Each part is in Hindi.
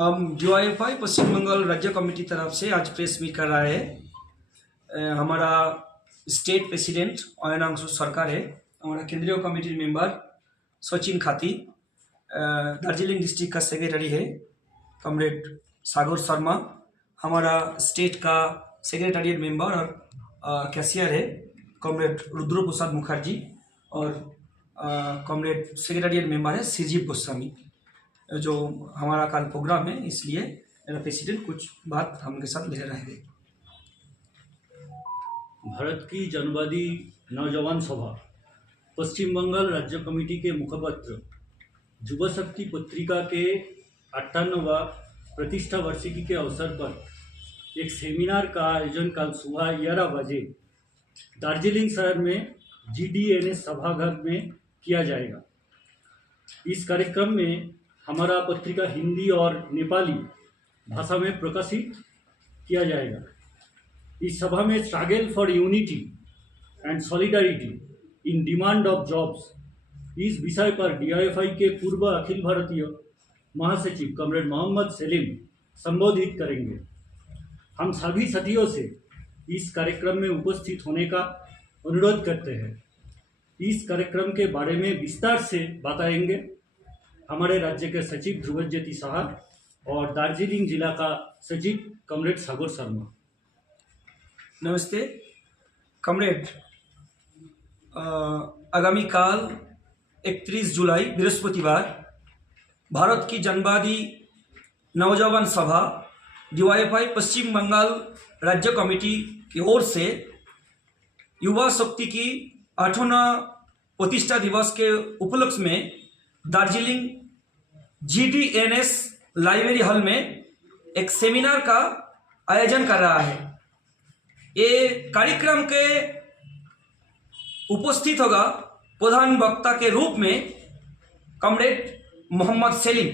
हम DYFI पश्चिम बंगाल राज्य कमेटी तरफ से आज प्रेस मीट कर रहा है। हमारा स्टेट प्रेसिडेंट अयनांशु सरकार है, हमारा केंद्रीय कमेटी मेंबर सचिन खाती, दार्जिलिंग डिस्ट्रिक्ट का सेक्रेटरी है कॉमरेड सागर शर्मा, हमारा स्टेट का सेक्रेटरिएट मेंबर और कैशियर है कॉमरेड रुद्र प्रसाद मुखर्जी और कॉमरेड सेक्रेटरिएट मेंबर है संजीव गोस्वामी। जो हमारा कल प्रोग्राम है, इसलिए मेरा प्रेसिडेंट कुछ बात हमके साथ ले रहेंगे। भारत की जनवादी नौजवान सभा पश्चिम बंगाल राज्य कमेटी के मुखपत्र युवा शक्ति पत्रिका के 58वां प्रतिष्ठा वार्षिकी के अवसर पर एक सेमिनार का आयोजन कल सुबह 11 बजे दार्जिलिंग शहर में GDNS सभागार में किया जाएगा। इस कार्यक्रम में हमारा पत्रिका हिंदी और नेपाली भाषा में प्रकाशित किया जाएगा। इस सभा में struggle for unity and solidarity in demand of jobs इस विषय पर DYFI के पूर्व अखिल भारतीय महासचिव कॉमरेड मोहम्मद सेलिम संबोधित करेंगे। हम सभी साथियों से इस कार्यक्रम में उपस्थित होने का अनुरोध करते हैं। इस कार्यक्रम के बारे में विस्तार से बताएंगे हमारे राज्य के सचिव ध्रुवज्योति साहब और दार्जिलिंग जिला का सचिव कॉमरेड सागर शर्मा। नमस्ते कॉमरेड, आगामी काल 31 जुलाई बृहस्पतिवार भारत की जनवादी नौजवान सभा DYFI पश्चिम बंगाल राज्य कमेटी की ओर से युवा शक्ति की 8वां प्रतिष्ठा दिवस के उपलक्ष्य में दार्जिलिंग GDNS लाइब्रेरी हॉल में एक सेमिनार का आयोजन कर रहा है। ये कार्यक्रम के उपस्थित होगा प्रधान वक्ता के रूप में कॉमरेड मोहम्मद सेलिम,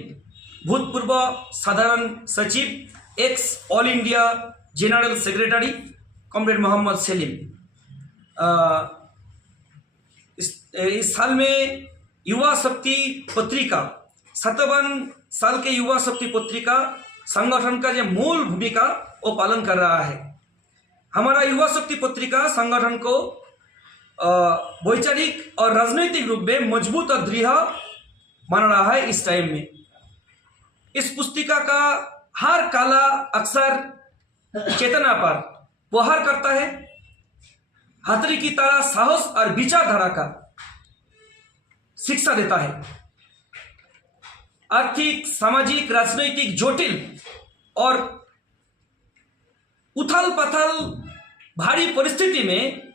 भूतपूर्व साधारण सचिव ex all India general secretary comrade Mohammad Salim. इस साल में युवा शक्ति पत्रिका 57 साल के युवा शक्ति पत्रिका संगठन का जो मूल भूमिका वो पालन कर रहा है। हमारा युवा शक्ति पत्रिका संगठन को वैचारिक और राजनीतिक रूप में मजबूत और दृढ़ मान रहा है। इस टाइम में इस पुस्तिका का हर काला अक्सर चेतना पर प्रहार करता है, हाथरी की तरह साहस और विचारधारा का शिक्षा देता है। आर्थिक, सामाजिक, राजनैतिक जटिल और उथल पथल भारी परिस्थिति में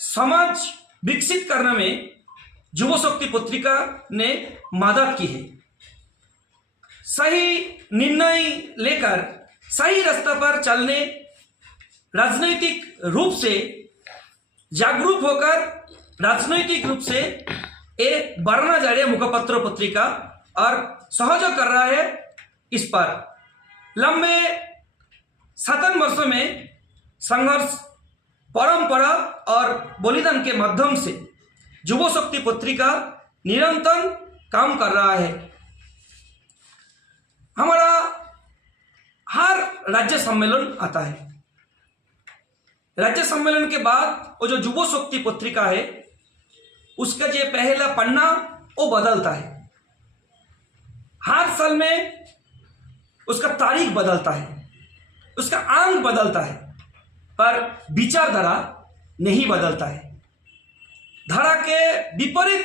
समाज विकसित करने में युवा शक्ति पत्रिका ने मदद की है। सही निर्णय लेकर सही रास्ते पर चलने, राजनैतिक रूप से जागरूक होकर राजनैतिक रूप से ये बढ़ना जा रही है मुखपत्र पत्रिका और सहयोग कर रहा है। इस पर लंबे 7 वर्षों में संघर्ष, परंपरा और बलिदान के माध्यम से युवा शक्ति पत्रिका निरंतर काम कर रहा है। हमारा हर राज्य सम्मेलन आता है। राज्य सम्मेलन के बाद वो जो युवा शक्ति पत्रिका है उसका जो पहला पन्ना वो बदलता है। हर साल में उसका तारीख बदलता है, उसका अंक बदलता है, पर विचारधारा नहीं बदलता है। धारा के विपरीत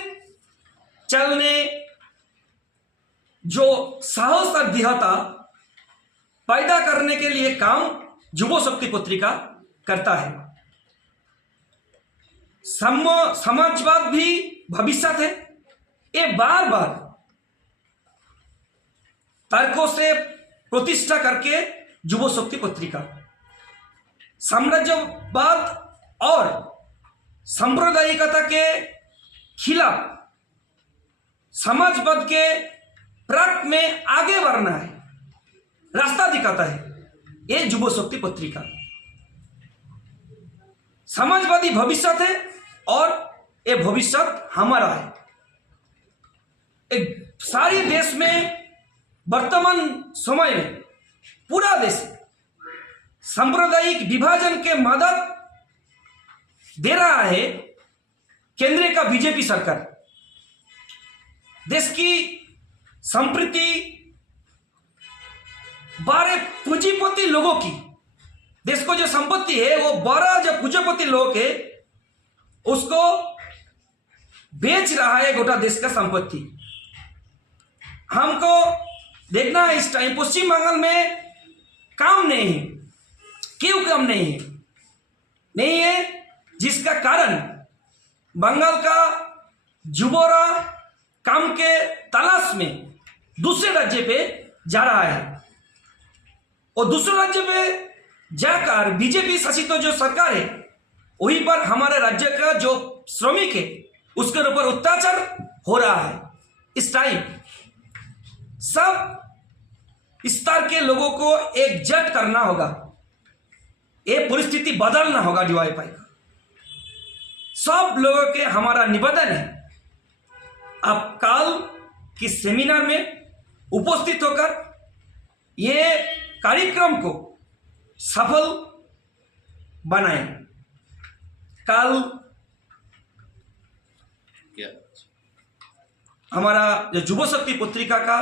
चलने जो साहस और दृढ़ता पैदा करने के लिए काम युवा शक्ति पत्रिका करता है। समाजवाद भी भविष्य है। ये बार बार तर्कों से प्रतिष्ठा करके युवा शक्ति पत्रिका साम्राज्यवाद और सांप्रदायिकता के खिलाफ समाजवाद के प्राक में आगे बढ़ना है, रास्ता दिखाता है ये युवा शक्ति पत्रिका। समाजवादी भविष्य है और ये भविष्य हमारा है। एक सारे देश में वर्तमान समय में पूरा देश सांप्रदायिक विभाजन के मदद दे रहा है केंद्र का बीजेपी सरकार। देश की संप्रति बड़े पूंजीपति लोगों की, देश को जो संपत्ति है वो बड़ा जो पूंजीपति लोग है उसको बेच रहा है गोटा देश का संपत्ति। हमको देखना है इस टाइम पश्चिम बंगाल में काम नहीं है। क्यों काम नहीं है जिसका कारण बंगाल का युवा काम के तलाश में दूसरे राज्य पे जा रहा है और दूसरे राज्य पे जाकर बीजेपी शासित जो सरकार है वहीं पर हमारे राज्य का जो श्रमिक है उसके ऊपर अत्याचार हो रहा है। इस टाइम सब स्तर के लोगों को एकजुट करना होगा, ये परिस्थिति बदलना होगा। डीवाईएफआई का सब लोगों के हमारा निवेदन है, आप कल की सेमिनार में उपस्थित होकर ये कार्यक्रम को सफल बनाएं। कल हमारा जो युवा शक्ति पत्रिका का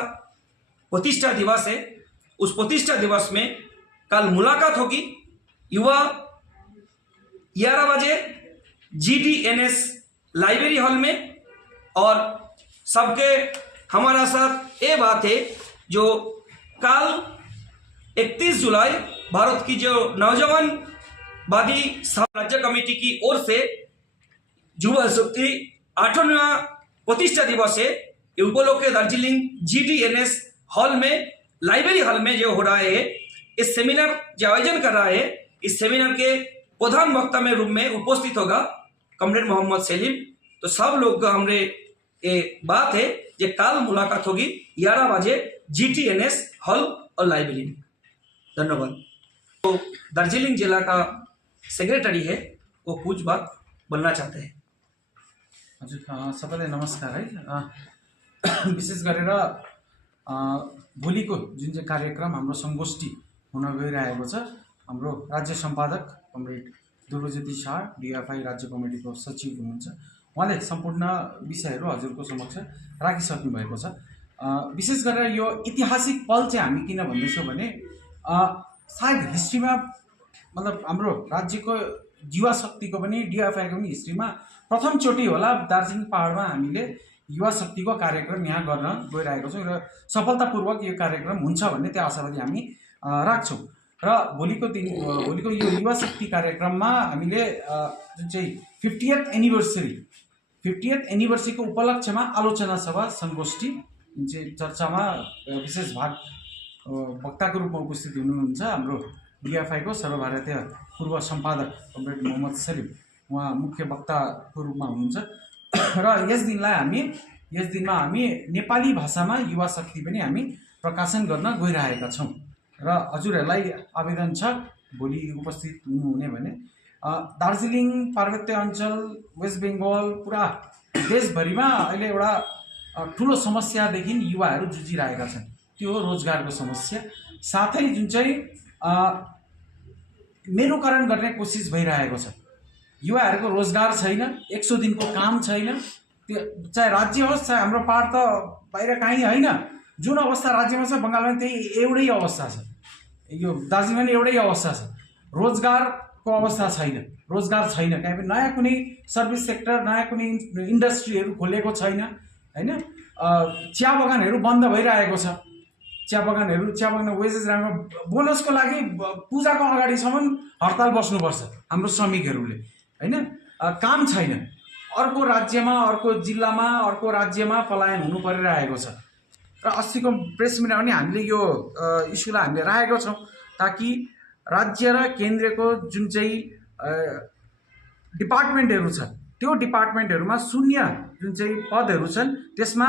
प्रतिष्ठा दिवस है, उस प्रतिष्ठा दिवस में कल मुलाकात होगी युवा 11 बजे GDNS लाइब्रेरी हॉल में। और सबके हमारा साथ ये बात है जो कल 31 जुलाई भारत की जो नौजवानवादी राज्य कमेटी की ओर से युवा शक्ति 8वां प्रतिष्ठा दिवस है, उपलोक दार्जिलिंग GDNS हॉल में, लाइब्रेरी हॉल में जो हो रहा है, इस सेमिनार जो आयोजन कर रहा है, इस सेमिनार के प्रधान वक्ता में रूप में उपस्थित होगा कमरेड मोहम्मद सलीम। तो सब लोग का हमरे ये बात है कि कल मुलाकात होगी 11 बजे GDNS हॉल और लाइब्रेरी में। धन्यवाद। तो दार्जिलिंग जिला का सेक्रेटरी है, वो कुछ बात बोलना चाहते हैं। हजुर सबैलाई नमस्कार है। विशेष गरेर भोलिको जुन चाहिँ कार्यक्रम हाम्रो संगोष्ठी हुन गइरहेको छ, हाम्रो राज्य सम्पादक कमरेड ध्रुवज्योति शाह डीएफआई राज्य कमिटीको सचिव हुनुहुन्छ, उहाँले सम्पूर्ण विषयहरू हजुरको समक्ष राखिसक्नु भएको छ। विशेष गरेर यो ऐतिहासिक पल चाहिँ हामी किन भन्दैछौँ भने सायद हिस्ट्रीमा मतलब हाम्रो राज्यको युवा शक्तिको पनि डीएफआईको पनि हिस्ट्रीमा प्रथमचोटि होला दार्जिलिङ पहाडमा हामीले युवा शक्तिको कार्यक्रम यहाँ गर्न गइरहेको छौँ र सफलतापूर्वक यो कार्यक्रम हुन्छ भन्ने त्यो आशावादी हामी राख्छौँ। र भोलिको यो युवा शक्ति कार्यक्रममा हामीले जुन चाहिँ 50th एनिभर्सरीको उपलक्ष्यमा आलोचना सभा संगोष्ठी जुन चाहिँ चर्चामा विशेष भाग वक्ताको रूपमा उपस्थित हुनुहुन्छ हाम्रो डीएफआईको सर्वभारतीय पूर्व सम्पादक कमरेड मोहम्मद सलीम, उहाँ मुख्य वक्ताको रूपमा हुनुहुन्छ। र यस दिनमा हामी नेपाली भाषामा युवा शक्ति पनि हामी प्रकाशन गर्न गइरहेका छौँ र हजुरहरूलाई आवेदन छ भोलि उपस्थित हुनुहुने भने दार्जिलिङ पार्वत्य अञ्चल वेस्ट बेङ्गल पुरा देशभरिमा अहिले एउटा ठुलो समस्यादेखि युवाहरू जुझिरहेका छन्, त्यो हो रोजगारको समस्या। साथै जुन चाहिँ मेरुकरण गर्ने कोसिस भइरहेको छ, युवाहरूको रोजगार छैन, 100 दिनको काम छैन, त्यो चाहे राज्य होस् चाहे हाम्रो पहाड त बाहिर कहीँ होइन, जुन अवस्था राज्यमा छ बङ्गालमा त्यही एउटै अवस्था छ, यो दार्जिलिङमा पनि एउटै अवस्था छ। रोजगारको अवस्था छैन, रोजगार छैन, कहीँ पनि नयाँ कुनै सर्भिस सेक्टर नयाँ कुनै इन्डस्ट्रीहरू खोलेको छैन होइन। चिया बगानहरू बन्द भइरहेको छ, चिया बगान वेजेस राम्रो, बोनसको लागि पूजाको अगाडिसम्म हडताल बस्नुपर्छ हाम्रो श्रमिकहरूले होइन। काम छैन, अर्को राज्यमा अर्को जिल्लामा अर्को राज्यमा पलायन हुनु परिरहेको छ। र अस्तिको प्रेस मिटमा पनि हामीले यो इस्युलाई हामीले राखेको छौँ ताकि राज्य र केन्द्रको जुन चाहिँ डिपार्टमेन्टहरू छ त्यो डिपार्टमेन्टहरूमा शून्य जुन चाहिँ पदहरू छन् त्यसमा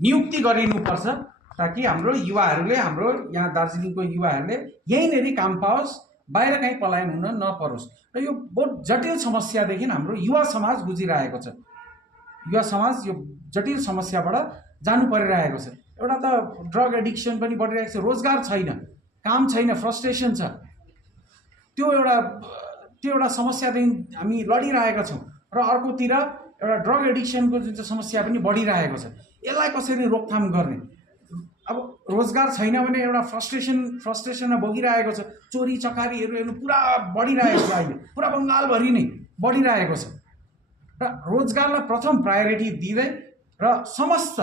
नियुक्ति गरिनुपर्छ ताकि हाम्रो युवाहरूले, हाम्रो यहाँ दार्जिलिङको युवाहरूले यहीँनेरि काम पाओस्, बाहिर कहीँ पलायन हुन नपरोस्। र यो बहुत जटिल समस्यादेखि हाम्रो युवा समाज गुजिरहेको छ, युवा समाज यो जटिल समस्याबाट जानु परिरहेको छ। एउटा त ड्रग एडिक्सन पनि बढिरहेको छ, रोजगार छैन, काम छैन, फ्रस्ट्रेसन छ, त्यो एउटा समस्यादेखि हामी लडिरहेका छौँ। र अर्कोतिर एउटा ड्रग एडिक्सनको जुन चाहिँ समस्या पनि बढिरहेको छ, यसलाई कसरी रोकथाम गर्ने? अब रोजगार छैन भने एउटा फ्रस्ट्रेसनमा बगिरहेको छ, चोरी चकारीहरू हेर्नु पुरा बढिरहेको छ, अहिले पुरा बङ्गालभरि नै बढिरहेको छ। र रोजगारलाई प्रथम प्रायोरिटी दिँदै र समस्त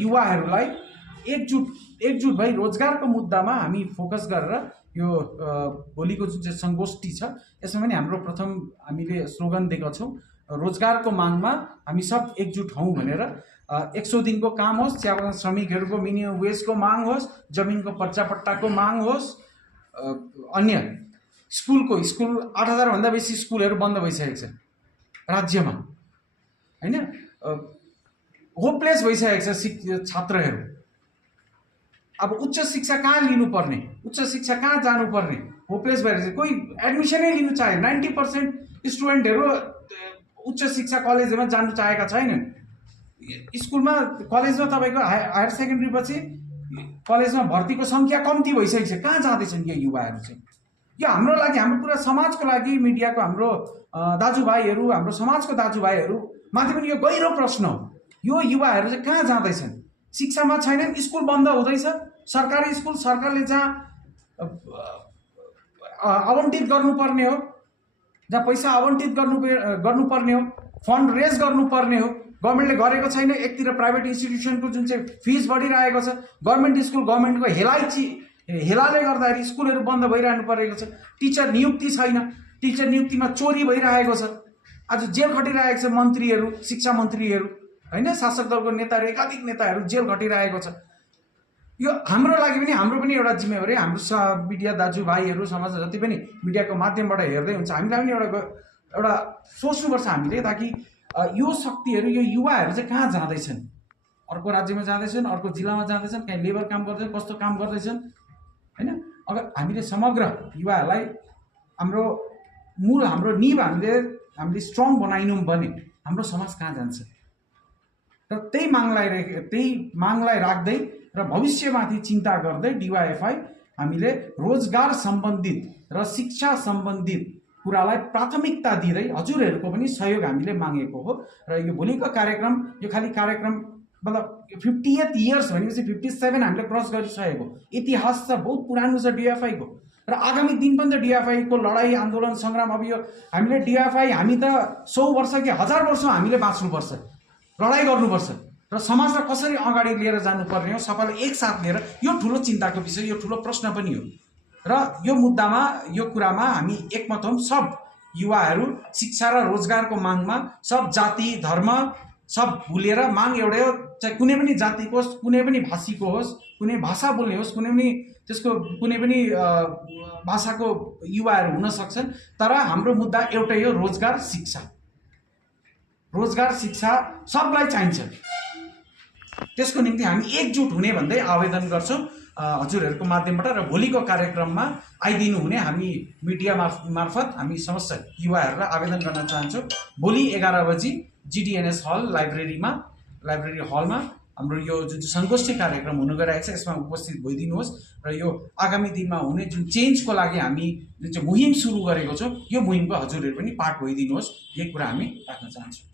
युवाहरूलाई एकजुट भई रोजगारको मुद्दामा हामी फोकस गरेर यो भोलिको जुन चाहिँ सङ्गोष्ठी छ यसमा पनि हाम्रो प्रथम हामीले स्लोगन दिएका छौँ, रोजगारको मागमा हामी सब एकजुट हौँ भनेर। 100 दिनको काम होस्, चिया बगान श्रमिकहरूको मिनिमम वेजको माग होस्, जमिनको पर्चापट्टाको माग होस्, अन्य स्कुल 8000 भन्दा बेसी स्कुलहरू बन्द भइसकेको छ राज्यमा, होइन? होपलेस भइसकेको छ छात्रहरू। अब उच्च शिक्षा कहाँ लिनुपर्ने, उच्च शिक्षा कहाँ जानुपर्ने, होपलेस भएर कोही एडमिसनै लिनु चाहे 90% स्टुडेन्टहरू उच्च शिक्षा कलेजमा जानु चाहेका छैनन्। स्कुलमा कलेजमा तपाईँको हायर सेकेन्ड्री पछि कलेजमा भर्तीको सङ्ख्या कम्ती भइसकेको छ, कहाँ जाँदैछन् यो युवाहरू चाहिँ? यो हाम्रो लागि, हाम्रो पुरा समाजको लागि, मिडियाको हाम्रो दाजुभाइहरू, हाम्रो समाजको दाजुभाइहरू माथि पनि यो गहिरो प्रश्न हो। यो युवाहरू चाहिँ कहाँ जाँदैछन्? शिक्षामा छैनन्, स्कुल बन्द हुँदैछ, सरकारी स्कुल सरकारले जहाँ आवन्टित गर्नुपर्ने हो, जहाँ पैसा आवन्टित गर्नुपर्ने हो, फन्ड रेज गर्नुपर्ने हो, गभर्मेन्टले गरेको छैन। एकतिर प्राइभेट इन्स्टिट्युसनको जुन चाहिँ फिस बढिरहेको छ, गभर्मेन्ट स्कुल गभर्मेन्टको हेलाले गर्दाखेरि स्कुलहरू बन्द भइरहनु परेको छ। टिचर नियुक्ति छैन, टिचर नियुक्तिमा चोरी भइरहेको छ। आज जेल खटिरहेको छ मन्त्रीहरू, शिक्षा मन्त्रीहरू, होइन? शासक दलको नेताहरू, एकाधिक नेताहरू जेल खटिरहेको छ। यो हाम्रो लागि पनि, हाम्रो पनि एउटा जिम्मेवारी, हाम्रो मिडिया दाजुभाइहरू, समाज जति पनि मिडियाको माध्यमबाट हेर्दै हुन्छ, हामीलाई पनि एउटा सोच्नुपर्छ हामीले, ताकि यो शक्तिहरू, यो युवाहरू चाहिँ कहाँ जाँदैछन्? अर्को राज्यमा जाँदैछन्, अर्को जिल्लामा जाँदैछन्, कहीँ लेबर काम गर्दैछन्, कस्तो काम गर्दैछन्, होइन? अगर हामीले समग्र युवाहरूलाई हाम्रो निब हामीले स्ट्रङ बनाइनौँ भने हाम्रो समाज कहाँ जान्छ? र त्यही मागलाई राख्दै र भविष्यमाथि चिन्ता गर्दै डिवाइएफआई हामीले रोजगार सम्बन्धित र शिक्षा सम्बन्धित कुरालाई प्राथमिकता दिँदै हजुरहरूको पनि सहयोग हामीले मागेको हो। र यो भोलिको कार्यक्रम, यो खालि कार्यक्रम मतलब 50th इयर्स भनेपछि 57 हामीले क्रस गरिसकेको इतिहास छ, बहुत पुरानो छ डिएफआई को। र आगामी दिन पनि त डिएफआई को लडाई आन्दोलन सङ्ग्राम, अब यो हामीले डिएफआई हामी त 100 वर्ष कि 1000 वर्ष हामीले बाँच्नुपर्छ, लडाई गर्नुपर्छ र समाजलाई कसरी अगाडि लिएर जानुपर्ने हो, सबैलाई एकसाथ लिएर, यो ठुलो चिन्ताको विषय, यो ठुलो प्रश्न पनि हो। र यो मुद्दामा, यो कुरामा हामी एकमत हौँ। सब युवाहरू शिक्षा र रोजगारको मागमा, सब जाति धर्म सब भुलेर माग एउटै हो, चाहे कुनै पनि जातिको होस्, कुनै पनि भाषीको होस्, कुनै भाषा बोल्ने होस्, कुनै पनि भाषाको युवाहरू हुन सक्छन्, तर हाम्रो मुद्दा एउटै हो, रोजगार शिक्षा सबलाई चाहिन्छ। त्यसको निम्ति हामी एकजुट हुने भन्दै आवेदन गर्छौँ हजुरहरूको माध्यमबाट। र भोलिको कार्यक्रममा आइदिनु हुने हामी मिडिया मार्फत हामी समस्त युवाहरूलाई आवेदन गर्न चाहन्छौँ। भोलि 11 बजी GDNS हल लाइब्रेरी हलमा हाम्रो यो जुन सङ्गोष्ठी कार्यक्रम हुनु गइरहेको छ, यसमा उपस्थित भइदिनुहोस्। र यो आगामी दिनमा हुने जुन चेन्जको लागि हामी जुन चाहिँ मुहिम सुरु गरेको छौँ, यो मुहिमको हजुरहरू पनि पार्ट भइदिनुहोस्, यही कुरा हामी राख्न चाहन्छौँ।